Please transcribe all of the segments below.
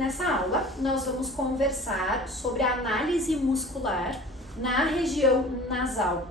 nessa aula nós vamos conversar sobre a análise muscular na região nasal.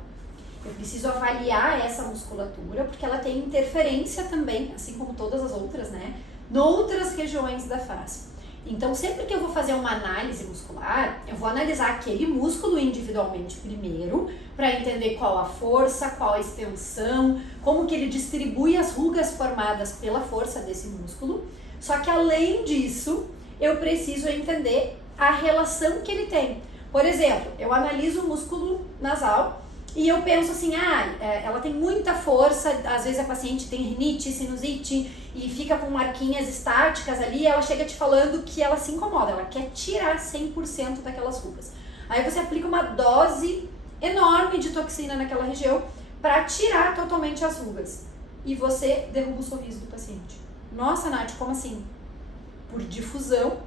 Eu preciso avaliar essa musculatura porque ela tem interferência também, assim como todas as outras, né, noutras regiões da face. Então, sempre que eu vou fazer uma análise muscular, eu vou analisar aquele músculo individualmente primeiro, para entender qual a força, qual a extensão, como que ele distribui as rugas formadas pela força desse músculo. Só que além disso, eu preciso entender a relação que ele tem. Por exemplo, eu analiso o músculo nasal e eu penso assim, ela tem muita força, às vezes a paciente tem rinite, sinusite e fica com marquinhas estáticas ali, ela chega te falando que ela se incomoda, ela quer tirar 100% daquelas rugas. Aí você aplica uma dose enorme de toxina naquela região para tirar totalmente as rugas. E você derruba o sorriso do paciente. Nossa, Nath, como assim? Por difusão,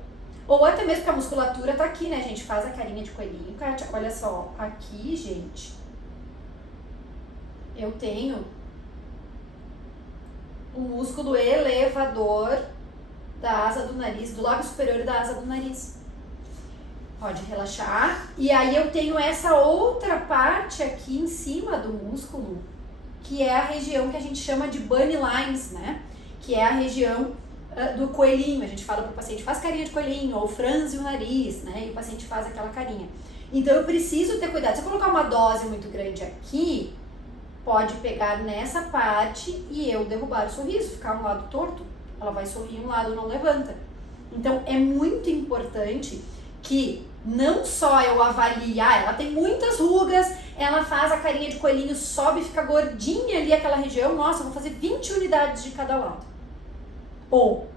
ou até mesmo porque a musculatura tá aqui, né, gente? Faz a carinha de coelhinho. Olha só, aqui, gente, eu tenho o músculo elevador da asa do nariz, do lábio superior da asa do nariz. Pode relaxar. E aí eu tenho essa outra parte aqui em cima do músculo, que é a região que a gente chama de bunny lines, né? Que é a região do coelhinho. A gente fala para o paciente, faz carinha de coelhinho, ou franze o nariz, né? E o paciente faz aquela carinha. Então eu preciso ter cuidado. Se eu colocar uma dose muito grande aqui, pode pegar nessa parte e eu derrubar o sorriso, ficar um lado torto, ela vai sorrir, um lado não levanta. Então é muito importante que não só eu avalie, ela tem muitas rugas, ela faz a carinha de coelhinho, sobe, fica gordinha ali aquela região, nossa, eu vou fazer 20 unidades de cada lado. Ou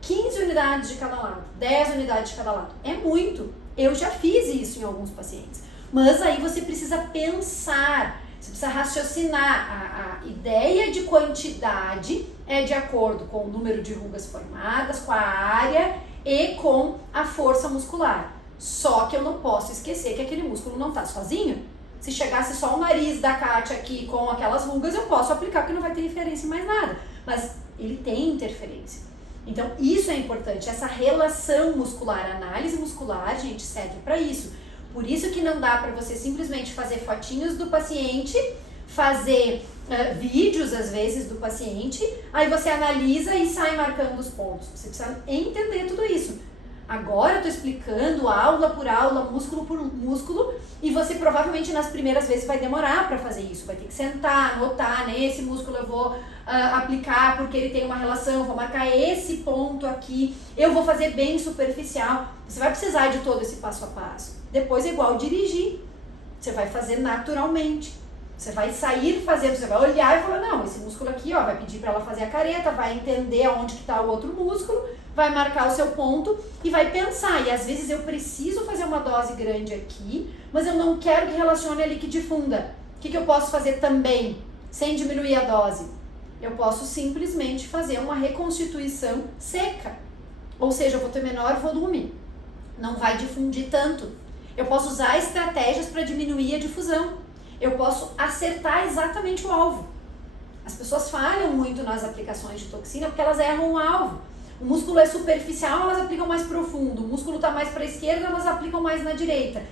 15 unidades de cada lado, 10 unidades de cada lado. É muito. Eu já fiz isso em alguns pacientes. Mas aí você precisa pensar, você precisa raciocinar. A ideia de quantidade é de acordo com o número de rugas formadas, com a área e com a força muscular. Só que eu não posso esquecer que aquele músculo não está sozinho. Se chegasse só o nariz da Kátia aqui com aquelas rugas, eu posso aplicar porque não vai ter interferência em mais nada. Mas ele tem interferência. Então isso é importante, essa relação muscular, a análise muscular, gente, serve para isso. Por isso que não dá para você simplesmente fazer fotinhos do paciente, fazer vídeos às vezes do paciente, aí você analisa e sai marcando os pontos. Você precisa entender tudo isso. Agora eu estou explicando aula por aula, músculo por músculo, e você provavelmente nas primeiras vezes vai demorar para fazer isso. Vai ter que sentar, anotar, nesse músculo eu vou aplicar porque ele tem uma relação, vou marcar esse ponto aqui, eu vou fazer bem superficial. Você vai precisar de todo esse passo a passo. Depois é igual dirigir, você vai fazer naturalmente. Você vai sair fazendo, você vai olhar e falar, não, esse músculo aqui, ó, vai pedir para ela fazer a careta, vai entender aonde que está o outro músculo, vai marcar o seu ponto e vai pensar. E às vezes eu preciso fazer uma dose grande aqui, mas eu não quero que relacione ali, que difunda. O que eu posso fazer também, sem diminuir a dose? Eu posso simplesmente fazer uma reconstituição seca. Ou seja, eu vou ter menor volume, não vai difundir tanto. Eu posso usar estratégias para diminuir a difusão. Eu posso acertar exatamente o alvo. As pessoas falham muito nas aplicações de toxina porque elas erram o alvo. O músculo é superficial, elas aplicam mais profundo. O músculo está mais para a esquerda, elas aplicam mais na direita.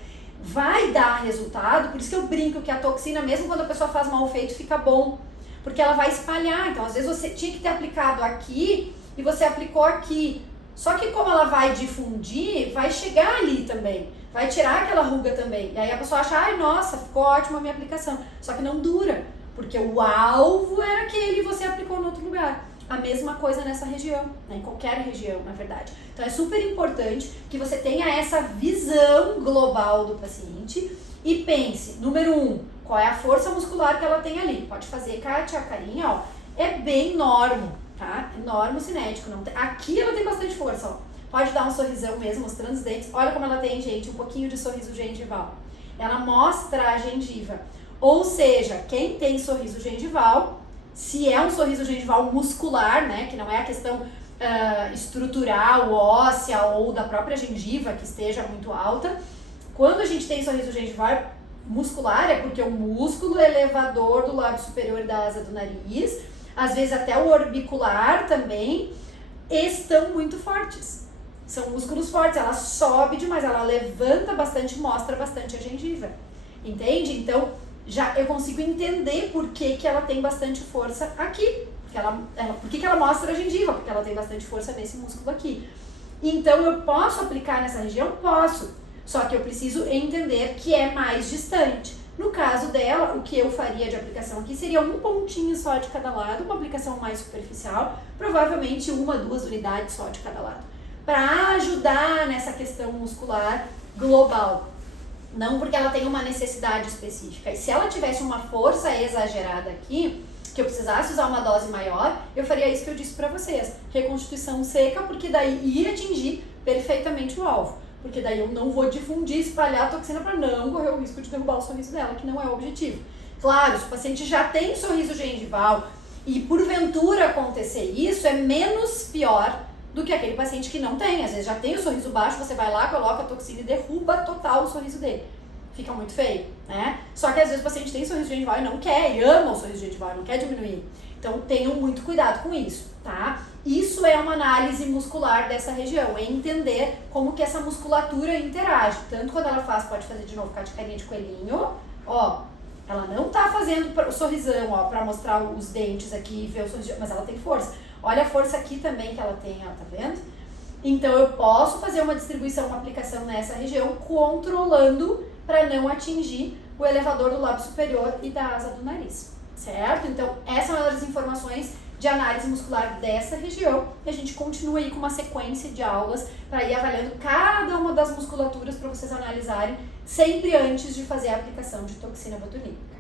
Vai dar resultado, por isso que eu brinco que a toxina, mesmo quando a pessoa faz mal feito, fica bom. Porque ela vai espalhar. Então, às vezes você tinha que ter aplicado aqui e você aplicou aqui. Só que como ela vai difundir, vai chegar ali também. Vai tirar aquela ruga também. E aí a pessoa acha, ai, nossa, ficou ótima a minha aplicação. Só que não dura, porque o alvo era aquele e você aplicou em outro lugar. A mesma coisa nessa região, né? Em qualquer região, na verdade. Então é super importante que você tenha essa visão global do paciente e pense, número 1, qual é a força muscular que ela tem ali. Pode fazer, Kátia, a carinha, ó, é bem normo, tá? É normocinético. Não tem... Aqui ela tem bastante força, ó. Pode dar um sorrisão mesmo, mostrando os dentes. Olha como ela tem, gente, um pouquinho de sorriso gengival. Ela mostra a gengiva. Ou seja, quem tem sorriso gengival, se é um sorriso gengival muscular, né, que não é a questão estrutural, óssea ou da própria gengiva que esteja muito alta, quando a gente tem sorriso gengival muscular é porque o músculo elevador do lábio superior da asa do nariz, às vezes até o orbicular também, estão muito fortes. São músculos fortes, ela sobe demais, ela levanta bastante, mostra bastante a gengiva. Entende? Então, já eu consigo entender por que ela tem bastante força aqui. Por que ela mostra a gengiva? Porque ela tem bastante força nesse músculo aqui. Então, eu posso aplicar nessa região? Posso. Só que eu preciso entender que é mais distante. No caso dela, o que eu faria de aplicação aqui seria um pontinho só de cada lado, uma aplicação mais superficial, provavelmente 1, 2 unidades só de cada lado, para ajudar nessa questão muscular global. Não porque ela tem uma necessidade específica. E se ela tivesse uma força exagerada aqui, que eu precisasse usar uma dose maior, eu faria isso que eu disse para vocês. Reconstituição seca, porque daí ia atingir perfeitamente o alvo. Porque daí eu não vou difundir, espalhar a toxina para não correr o risco de derrubar o sorriso dela, que não é o objetivo. Claro, se o paciente já tem sorriso gengival e porventura acontecer isso, é menos pior do que aquele paciente que não tem. Às vezes já tem o sorriso baixo, você vai lá, coloca a toxina e derruba total o sorriso dele. Fica muito feio, né? Só que às vezes o paciente tem sorriso gengival e não quer, e ama o sorriso gengival e não quer diminuir. Então tenham muito cuidado com isso, tá? Isso é uma análise muscular dessa região, é entender como que essa musculatura interage. Tanto quando ela pode fazer de novo com a carinha de coelhinho, ó, ela não tá fazendo o sorrisão, ó, pra mostrar os dentes aqui e ver o sorriso, mas ela tem força. Olha a força aqui também que ela tem, ó, tá vendo? Então eu posso fazer uma distribuição, uma aplicação nessa região, controlando para não atingir o elevador do lábio superior e da asa do nariz, certo? Então essas são as informações de análise muscular dessa região e a gente continua aí com uma sequência de aulas para ir avaliando cada uma das musculaturas para vocês analisarem sempre antes de fazer a aplicação de toxina botulínica.